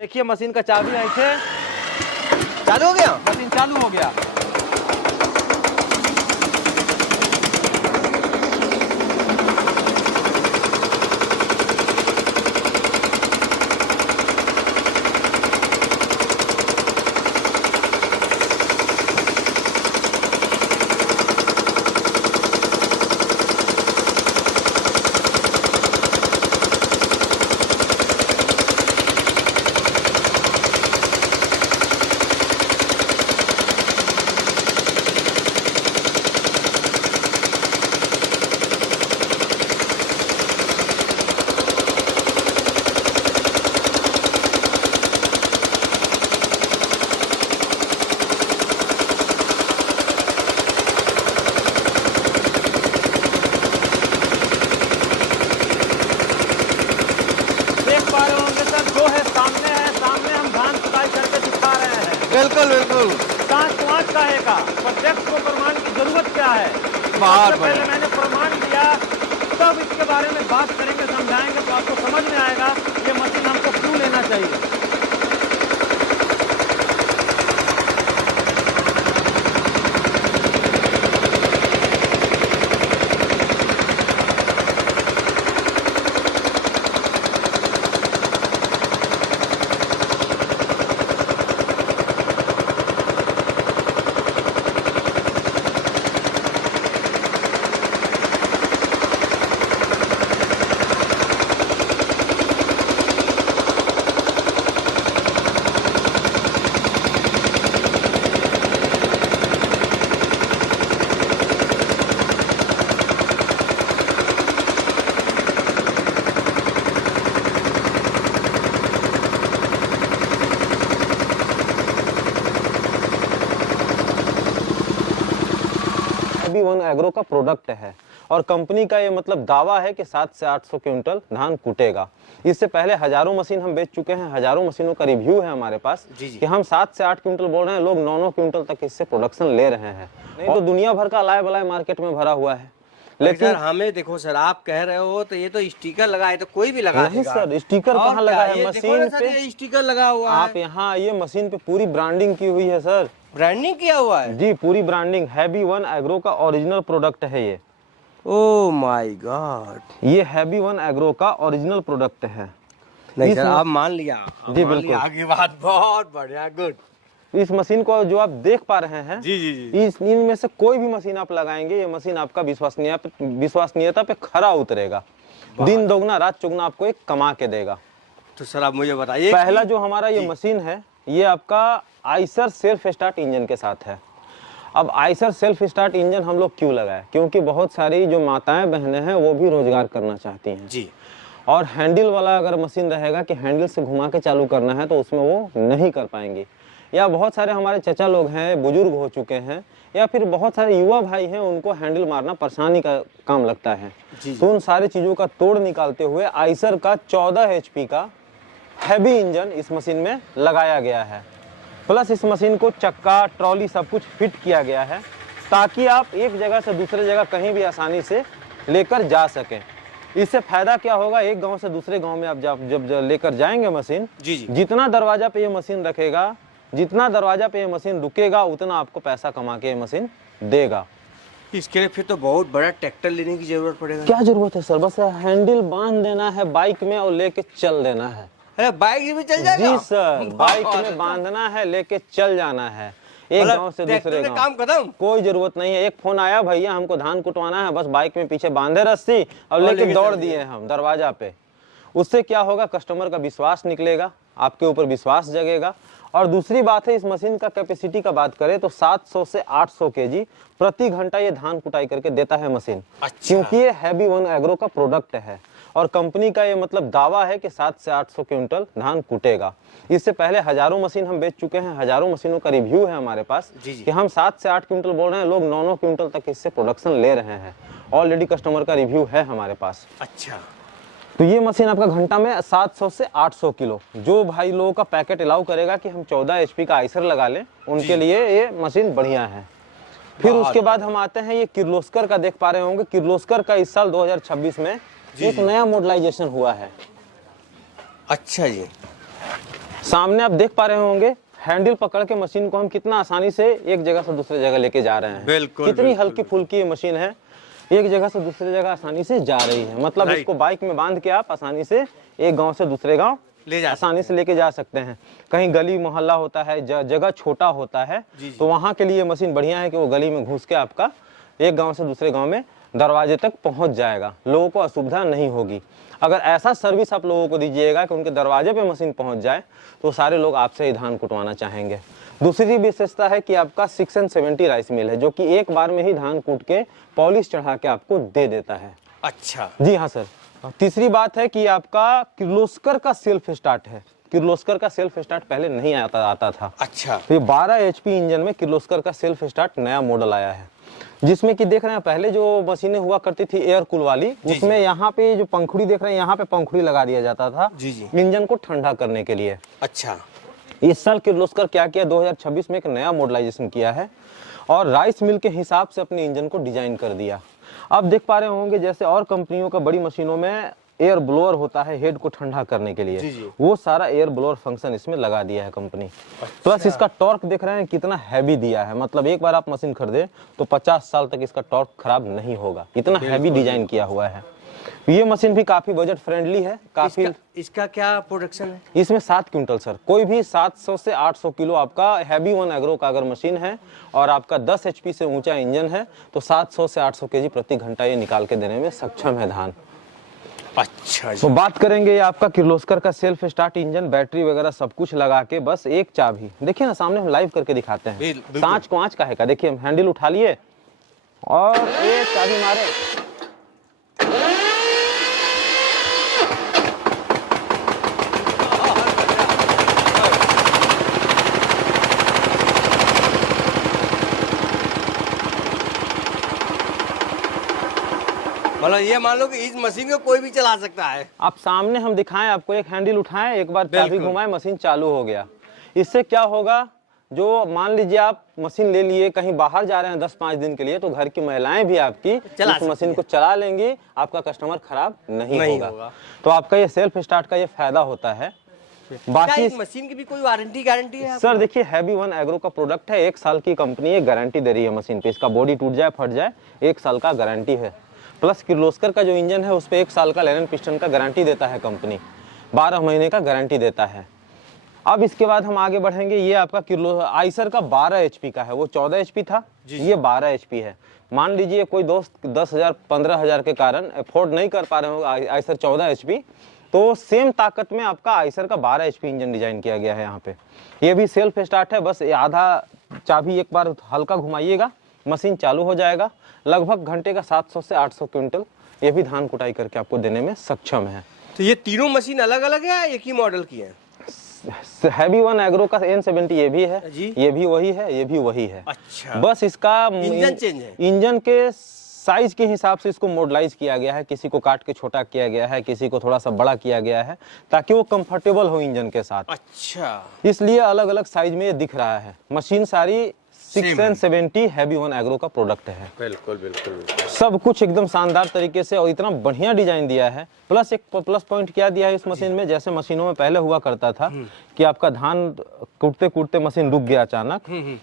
देखिए मशीन का चाबी ऐसे चालू हो गया, मशीन चालू हो गया। बिल्कुल बिल्कुल। पांच कहेगा प्रोजेक्ट को प्रमाण की जरूरत क्या है? बहुत पहले मैंने प्रमाण दिया, तब इसके बारे में बात करेंगे, समझाएंगे तो आपको समझ में आएगा ये मशीन हमको क्यों लेना चाहिए। HB1 एग्रो का प्रोडक्ट है और कंपनी का ये मतलब दावा है कि 700 से 800 क्विंटल धान कूटेगा। इससे पहले हजारों मशीन हम बेच चुके हैं, हजारों मशीनों का रिव्यू है हमारे पास कि हम 7 से 8 क्विंटल बोल रहे हैं, लोग 9-9 क्विंटल तक इससे प्रोडक्शन ले रहे हैं। नहीं तो दुनिया भर का लाए बलाए मार्केट में भरा हुआ है। लेकिन सर हमें देखो सर, आप कह रहे हो तो ये तो स्टिकर लगा है, तो कोई भी लगा नहीं सर, स्टिकर कहाँ लगा है? मशीन पे स्टिकर लगा हुआ है। आप यहाँ ये मशीन पे पूरी ब्रांडिंग की हुई है सर, ब्रांडिंग किया हुआ है जी, पूरी ब्रांडिंग। HB1 एग्रो का ओरिजिनल प्रोडक्ट है ये। ओह माय गॉड, ये HB1 एग्रो का ओरिजिनल प्रोडक्ट है। नहीं सर, आप मान लिया जी बिल्कुल, आगे बात बहुत बढ़िया, गुड। इस मशीन को जो आप देख पा रहे हैं, जी जी जी, इनमें से कोई भी मशीन आप लगाएंगे, ये मशीन आपका विश्वसनीयता पे खरा उतरेगा। दिन दोगुना रात चौगुना आपको एक कमा के देगा। तो सर आप मुझे बताइए, पहला जो हमारा ये मशीन है, ये आपका आइसर सेल्फ स्टार्ट इंजन के साथ है। अब आइसर सेल्फ स्टार्ट इंजन हम लोग क्यों लगाए? क्योंकि बहुत सारी जो माताएं बहनें हैं वो भी रोजगार करना चाहती हैं जी, और हैंडल वाला अगर मशीन रहेगा कि हैंडल से घुमा के चालू करना है तो उसमें वो नहीं कर पाएंगी। या बहुत सारे हमारे चचा लोग हैं, बुजुर्ग हो चुके हैं, या फिर बहुत सारे युवा भाई हैं, उनको हैंडल मारना परेशानी का काम लगता है। तो उन सारी चीज़ों का तोड़ निकालते हुए आइसर का 14 HP का हैवी इंजन इस मशीन में लगाया गया है। प्लस इस मशीन को चक्का, ट्रॉली सब कुछ फिट किया गया है ताकि आप एक जगह से दूसरे जगह कहीं भी आसानी से लेकर जा सकें। इससे फायदा क्या होगा? एक गांव से दूसरे गांव में आप जब लेकर जाएंगे मशीन, जी जी, जितना दरवाजा पे ये मशीन रखेगा, जितना दरवाजा पे ये मशीन रुकेगा, उतना आपको पैसा कमा के ये मशीन देगा। इसके लिए फिर तो बहुत बड़ा ट्रैक्टर लेने की जरूरत पड़ेगा। क्या जरूरत है सर? बस हैंडल बांध देना है बाइक में और लेके चल देना है। अरे बाइक भी चल जाएगा? जी सर, बाइक में बांधना है, लेके चल जाना है एक गांव से दूसरे गांव। काम खत्म, कोई जरूरत नहीं है। एक फोन आया, भैया हमको धान कुटवाना है, बस बाइक में पीछे बांधे रस्सी और लेके दौड़ दिए हम दरवाजा पे। उससे क्या होगा? कस्टमर का विश्वास निकलेगा, आपके ऊपर विश्वास जगेगा। और दूसरी बात है, इस मशीन का कैपेसिटी का बात करें तो 700 से 800 kg प्रति घंटा ये धान कुटाई करके देता है मशीन। अच्छा। क्योंकि ये HB1 एग्रो का प्रोडक्ट है और कंपनी का ये मतलब दावा है कि 700 से 800 क्विंटल धान कूटेगा। इससे पहले हजारों मशीन हम बेच चुके हैं, हजारों मशीनों का रिव्यू है हमारे पास कि हम 7 से 8 क्विंटल बोल रहे हैं, लोग 9-9 क्विंटल तक इससे प्रोडक्शन ले रहे हैं। ऑलरेडी कस्टमर का रिव्यू है हमारे पास। अच्छा, तो ये मशीन आपका घंटा में 700 से 800 किलो, जो भाई लोगों का पैकेट अलाउ करेगा कि हम 14 HP का आइसर लगा लें, उनके लिए ये मशीन बढ़िया है। फिर उसके बाद हम आते हैं, ये किर्लोस्कर का देख पा रहे होंगे। किर्लोस्कर का इस साल 2026 में एक नया मॉडलाइजेशन हुआ है। अच्छा जी, सामने आप देख पा रहे होंगे हैंडल पकड़ के मशीन को हम कितना आसानी से एक जगह से दूसरे जगह लेके जा रहे हैं। बिल्कुल, कितनी बिल्कुल, हल्की फुल्की ये मशीन है, एक जगह से दूसरी जगह आसानी से जा रही है। मतलब Right. इसको बाइक में बांध के आप आसानी से एक गांव से दूसरे गांव ले जा आसानी से लेके जा सकते हैं। कहीं गली मोहल्ला होता है, जगह छोटा होता है, तो वहां के लिए मशीन बढ़िया है कि वो गली में घुस के आपका एक गांव से दूसरे गांव में दरवाजे तक पहुंच जाएगा, लोगों को असुविधा नहीं होगी। अगर ऐसा सर्विस आप लोगों को दीजिएगा कि उनके दरवाजे पे मशीन पहुंच जाए तो सारे लोग आपसे ही धान कुटवाना चाहेंगे। दूसरी विशेषता है कि आपका 670 राइस मिल है, जो कि एक बार में ही धान कूट के पॉलिश चढ़ा के आपको दे देता है। अच्छा, जी हाँ सर। तीसरी बात है कि आपका किर्लोस्कर का सेल्फ स्टार्ट है। किर्लोस्कर का सेल्फ स्टार्ट पहले नहीं आता था। अच्छा, तो ये 12 HP इंजन में किर्लोस्कर का सेल्फ स्टार्ट नया मॉडल आया है, जिसमें कि देख रहे हैं पहले जो मशीनें हुआ करती थी एयर कूल वाली, उसमें यहाँ पे जो पंखुड़ी देख रहे हैं, यहाँ पे पंखुड़ी लगा दिया जाता था इंजन को ठंडा करने के लिए। अच्छा, इस साल किर्लोस्कर क्या किया, 2026 में एक नया मॉडलाइजेशन किया है और राइस मिल के हिसाब से अपने इंजन को डिजाइन कर दिया। आप देख पा रहे होंगे जैसे और कंपनियों का बड़ी मशीनों में एयर ब्लोअर होता है हेड को ठंडा करने के लिए, वो सारा एयर ब्लोअर फंक्शन इसमें लगा दिया है कंपनी। प्लस इसका टॉर्क देख रहे हैं कितना हैवी दिया है, मतलब एक बार आप मशीन खरीदे तो 50 साल तक इसका टॉर्क खराब नहीं होगा, इतना हैवी डिजाइन किया हुआ है। ये मशीन भी काफी बजट फ्रेंडली है। काफी इसका क्या प्रोडक्शन है? इसमें 7 क्विंटल सर, कोई भी 700 से 800 किलो आपका हैवी 1 एग्रो का अगर मशीन है और आपका 10 HP से ऊंचा इंजन है तो 700 से 800 kg प्रति घंटा ये निकाल के देने में सक्षम है धान। अच्छा, तो बात करेंगे ये आपका किर्लोस्कर का सेल्फ स्टार्ट इंजन, बैटरी वगैरह सब कुछ लगा के बस एक चाबी, देखिए ना सामने हम लाइव करके दिखाते हैं। सांच को आंच काहे का, देखिए हम हैंडल उठा लिए और एक चाबी मारे, मतलब ये मान लो कि इस मशीन को कोई भी चला सकता है। आप सामने हम दिखाएं आपको, एक हैंडल उठाएं, एक बार चाबी घुमाएं, मशीन चालू हो गया। इससे क्या होगा, जो मान लीजिए आप मशीन ले लिए कहीं बाहर जा रहे हैं 10-5 दिन के लिए, तो घर की महिलाएं भी आपकी इस मशीन को चला लेंगी, आपका कस्टमर खराब नहीं होगा। तो आपका ये सेल्फ स्टार्ट का ये फायदा होता है। बाकी इस मशीन की भी कोई वारंटी गारंटी है? सर देखिए हैवी 1 एग्रो का प्रोडक्ट है, 1 साल की कंपनी ये गारंटी दे रही है मशीन पे। इसका बॉडी टूट जाए फट जाए 1 साल का गारंटी है। प्लस किर्लोस्कर का जो इंजन है उस पर 1 साल का लेनन पिस्टन का गारंटी देता है कंपनी, 12 महीने का गारंटी देता है। अब इसके बाद हम आगे बढ़ेंगे, ये आपका आइसर का 12 HP का है, वो 14 HP था, ये 12 HP है। मान लीजिए कोई दोस्त 10,000 15,000 के कारण अफोर्ड नहीं कर पा रहे हो आइसर 14 HP, तो सेम ताकत में आपका आइसर का 12 HP इंजन डिजाइन किया गया है यहाँ पे। ये भी सेल्फ स्टार्ट है, बस आधा चाबी एक बार हल्का घुमाइएगा, मशीन चालू हो जाएगा। लगभग घंटे का 700 से 800 क्विंटल ये भी धान कुटाई करके आपको देने में सक्षम है। तो ये तीनों मशीन अलग अलग है, एक ही मॉडल की है? हैवी 1 एग्रो का N70 ये भी है जी? ये भी वही है, ये भी वही है। अच्छा, बस इसका इंजन चेंज है, इंजन के साइज के हिसाब से इसको मॉडलाइज किया गया है, किसी को काट के छोटा किया गया है, किसी को थोड़ा सा बड़ा किया गया है ताकि वो कंफर्टेबल हो इंजन के साथ। अच्छा, इसलिए अलग अलग साइज में ये दिख रहा है। मशीन सारी 670 हैवी 1 एग्रो का प्रोडक्ट है। बिल्कुल बिल्कुल, सब कुछ एकदम शानदार तरीके से और इतना बढ़िया डिजाइन दिया है। प्लस एक प्लस पॉइंट क्या दिया है इस मशीन में, जैसे मशीनों में पहले हुआ करता था कि आपका धान कूटते कूटते मशीन रुक गया अचानक,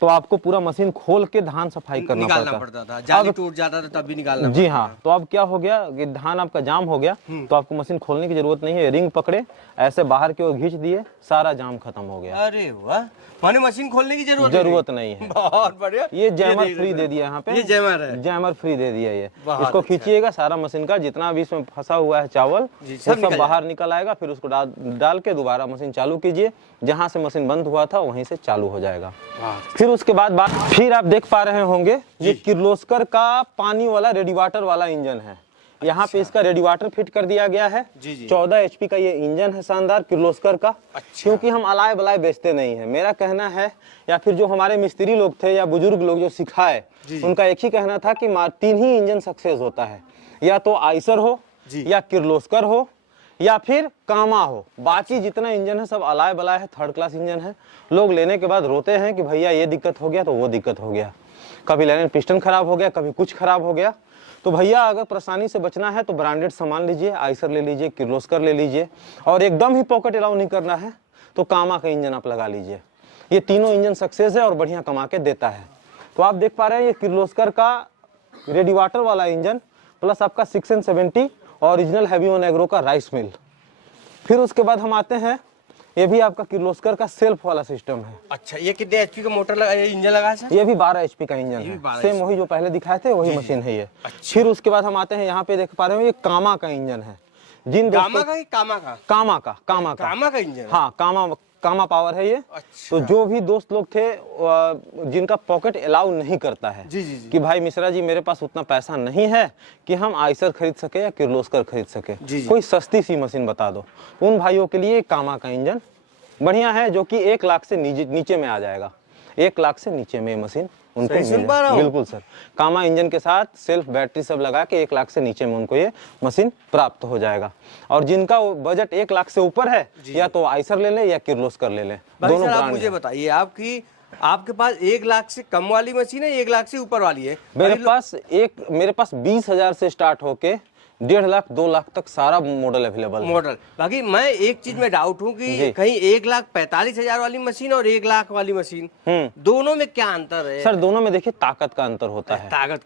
तो आपको पूरा मशीन खोल के धान सफाई करना पड़ता था, जाली टूट जाता था तब भी निकालना। जी हाँ, तो अब क्या हो गया कि धान आपका जाम हो गया तो आपको मशीन खोलने की जरूरत नहीं है, रिंग पकड़े ऐसे बाहर की ओर खींच दिए, सारा जाम खत्म हो गया। अरे वाह, माने मशीन खोलने की जरूरत नहीं है। बहुत बढ़िया। ये जैमर फ्री दे दिया यहाँ पे, ये जैमर है, जैमर फ्री दे दिया ये। इसको खींचिएगा, सारा मशीन का जितना भी इसमें फंसा हुआ है चावल सब बाहर निकल आएगा, फिर उसको डाल के दोबारा मशीन चालू कीजिए, जहां से मशीन बंद हुआ था वहीं से चालू हो जाएगा। फिर उसके बाद फिर आप देख पा रहे होंगे ये किर्लोस्कर का पानी वाला रेडिएटर वाला इंजन है। यहाँ पे इसका रेडिएटर फिट कर दिया गया है। 14 HP का ये इंजन है शानदार किर्लोस्कर का। क्योंकि हम अलाय बलाय बेचते नहीं है, मेरा कहना है, या फिर जो हमारे मिस्त्री लोग थे या बुजुर्ग लोग जो सिखाए उनका एक ही कहना था कि 3 ही इंजन सक्सेस होता है, या तो आइसर हो या किर्लोस्कर हो या फिर कामा हो। बाकी जितना इंजन है सब अलाय बलाय है, थर्ड क्लास इंजन है। लोग लेने के बाद रोते हैं कि भैया ये दिक्कत हो गया तो वो दिक्कत हो गया, कभी लाइन पिस्टन खराब हो गया, कभी कुछ खराब हो गया। तो भैया अगर परेशानी से बचना है तो ब्रांडेड सामान लीजिए, आइसर ले लीजिए, किर्लोस्कर ले लीजिए, और एकदम ही पॉकेट अलाउ नहीं करना है तो कामा का इंजन आप लगा लीजिए। ये तीनों इंजन सक्सेस है और बढ़िया कमा के देता है। तो आप देख पा रहे हैं ये किर्लोस्कर का रेडी वाटर वाला इंजन प्लस आपका 6N70 ओरिजिनल हेवी एग्रो का राइस मिल। फिर उसके बाद हम आते हैं, ये भी आपका किर्लोस्कर का सेल्फ वाला सिस्टम है। अच्छा, ये कितने एचपी का मोटर लगा, इंजन लगा है सर? ये भी 12 HP का इंजन है, सेम वही जो पहले दिखाए थे वही मशीन है ये। फिर उसके बाद हम आते हैं, यहाँ पे देख पा रहे हो ये कामा का इंजन है। जिन कामा का, कामा का, कामा का इंजन? हाँ, कामा पावर है ये। अच्छा। तो जो भी दोस्त लोग थे जिनका पॉकेट अलाउ नहीं करता है जी, जी, जी। कि भाई मिश्रा जी मेरे पास उतना पैसा नहीं है कि हम आइसर खरीद सके या किर्लोस्कर खरीद सके, जी, जी। कोई सस्ती सी मशीन बता दो, उन भाइयों के लिए कामा का इंजन बढ़िया है, जो कि 1 लाख से नीचे में आ जाएगा। 1 लाख से नीचे में मशीन उनको सही सुन पा रहा हूं? बिल्कुल सर, कामा इंजन के साथ सेल्फ बैटरी सब लगा के 1 लाख से नीचे में उनको ये मशीन प्राप्त हो जाएगा। और जिनका बजट 1 लाख से ऊपर है, या तो आइसर ले ले या किर्लोस्कर ले ले, दोनों सर, आप ब्रांड मुझे हैं। बताइए, आपके पास 1 लाख से कम वाली मशीन है, 1 लाख से ऊपर वाली है? मेरे पास 20,000 से स्टार्ट होके 1.5 लाख 2 लाख तक सारा मॉडल अवेलेबल है। मॉडल। बाकी मैं एक चीज में डाउट हूँ कि कहीं 1,45,000 वाली मशीन और 1 लाख वाली मशीन, दोनों में क्या अंतर है? सर दोनों में देखिए ताकत का अंतर होता है। ताकत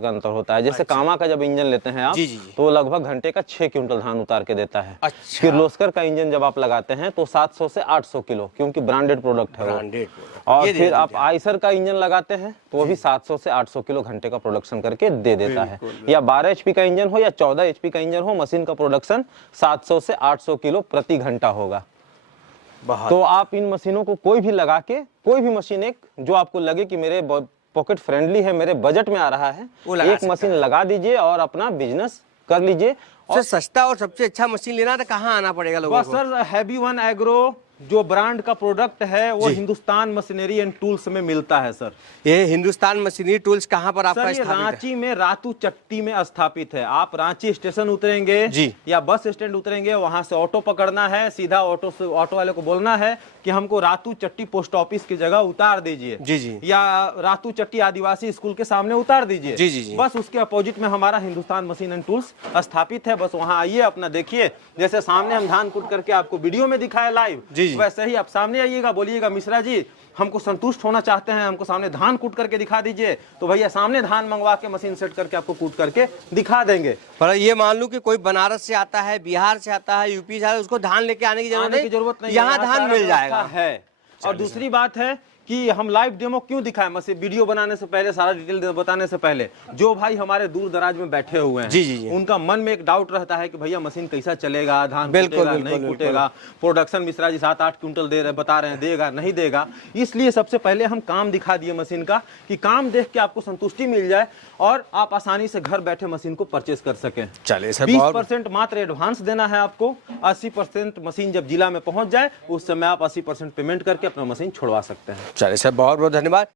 का अंतर होता है। जैसे कामा का जब इंजन लेते हैं आप, जी, जी, जी। तो लगभग घंटे का 6 क्विंटल धान उतार के देता है। अच्छा। किर्लोस्कर का इंजन जब आप लगाते हैं तो 700 से 800 किलो, क्योंकि ब्रांडेड प्रोडक्ट है वो। और फिर आप आइसर का इंजन लगाते हैं तो वो भी 700 से 800 किलो घंटे का प्रोडक्शन करके दे देता है। या 12 HP का इंजन हो या 14 HP का इंजन हो, मशीन का प्रोडक्शन 700 से 800 किलो प्रति घंटा होगा। तो आप इन मशीनों को कोई भी लगा के, कोई भी मशीन एक जो आपको लगे कि मेरे पॉकेट फ्रेंडली है, मेरे बजट में आ रहा है, एक मशीन लगा दीजिए और अपना बिजनेस कर लीजिए। और सस्ता और सबसे अच्छा मशीन लेना तो कहाँ आना पड़ेगा लोगों को? सर हेवी वन एग्रो जो ब्रांड का प्रोडक्ट है वो हिंदुस्तान मशीनरी एंड टूल्स में मिलता है सर। ये हिंदुस्तान मशीनरी टूल्स कहाँ पर आपका सर, ये रांची में रातू चट्टी में स्थापित है। आप रांची स्टेशन उतरेंगे जी, या बस स्टैंड उतरेंगे, वहां से ऑटो पकड़ना है, सीधा ऑटो वाले को बोलना है कि हमको रातू चट्टी पोस्ट ऑफिस की जगह उतार दीजिए, जी, जी। या रातू चट्टी आदिवासी स्कूल के सामने उतार दीजिए, जी, जी, जी। बस उसके अपोजिट में हमारा हिंदुस्तान मशीन एंड टूल्स स्थापित है। बस वहां आइए, अपना देखिए, जैसे सामने हम धान कूट करके आपको वीडियो में दिखाए लाइव, वैसे ही आप सामने आइएगा, बोलिएगा मिश्रा जी हमको संतुष्ट होना चाहते हैं, हमको सामने धान कूट करके दिखा दीजिए, तो भैया सामने धान मंगवा के मशीन सेट करके आपको कूट करके दिखा देंगे। पर ये मान लूं कि कोई बनारस से आता है, बिहार से आता है, यूपी से आता है, उसको धान लेके आने की जरूरत नहीं, यहाँ धान मिल जाएगा है। और दूसरी बात है कि हम लाइव डेमो क्यों दिखाएं, मशीन वीडियो बनाने से पहले, सारा डिटेल बताने से पहले, जो भाई हमारे दूर दराज में बैठे हुए हैं, जी, जी, जी। उनका मन में एक डाउट रहता है कि भैया मशीन कैसा चलेगा, धान कूटेगा नहीं कूटेगा, प्रोडक्शन मिश्रा जी 7-8 क्विंटल दे रहे, बता रहे हैं, देगा नहीं देगा। इसलिए सबसे पहले हम काम दिखा दिए मशीन का, कि काम देख के आपको संतुष्टि मिल जाए और आप आसानी से घर बैठे मशीन को परचेस कर सकें। चलिए सर, 20% मात्र एडवांस देना है आपको, 80% मशीन जब जिला में पहुंच जाए उस समय आप 80% पेमेंट करके अपना मशीन छुड़वा सकते हैं। चलिए सर, बहुत बहुत धन्यवाद।